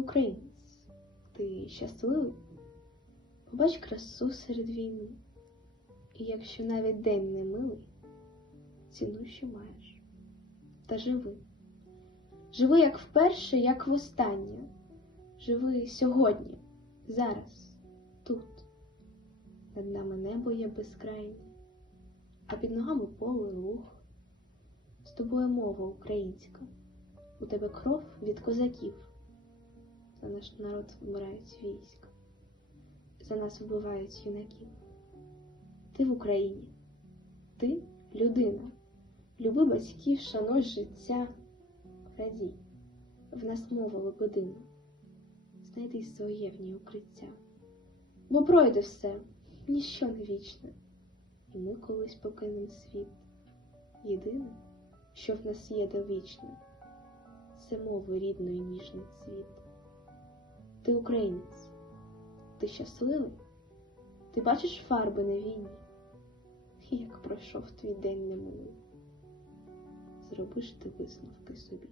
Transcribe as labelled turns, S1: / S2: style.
S1: українець, ти щасливий? Побач красу серед війни, і якщо навіть день не милий, цінуй, що маєш, та живи. Живи як вперше, як востаннє. Живи сьогодні, зараз, тут. Над нами небо є безкрайнє, а під ногами поле луг. З тобою мова українська, у тебе кров від козаків. За наш народ вмирають війська, за нас вбивають юнаків. Ти в Україні, ти людина, люби батьків, шануй життя, радій, в нас мова лебедина, знайди своє в ній укриття. Бо пройде все, ніщо не вічне, і ми колись покинем світ. Єдине, що в нас є довічне, це мови рідної ніжний цвіт. Ти українець, ти щасливий? Ти бачиш фарби на війні? Як пройшов твій день немилий? зробиш ти висновки собі.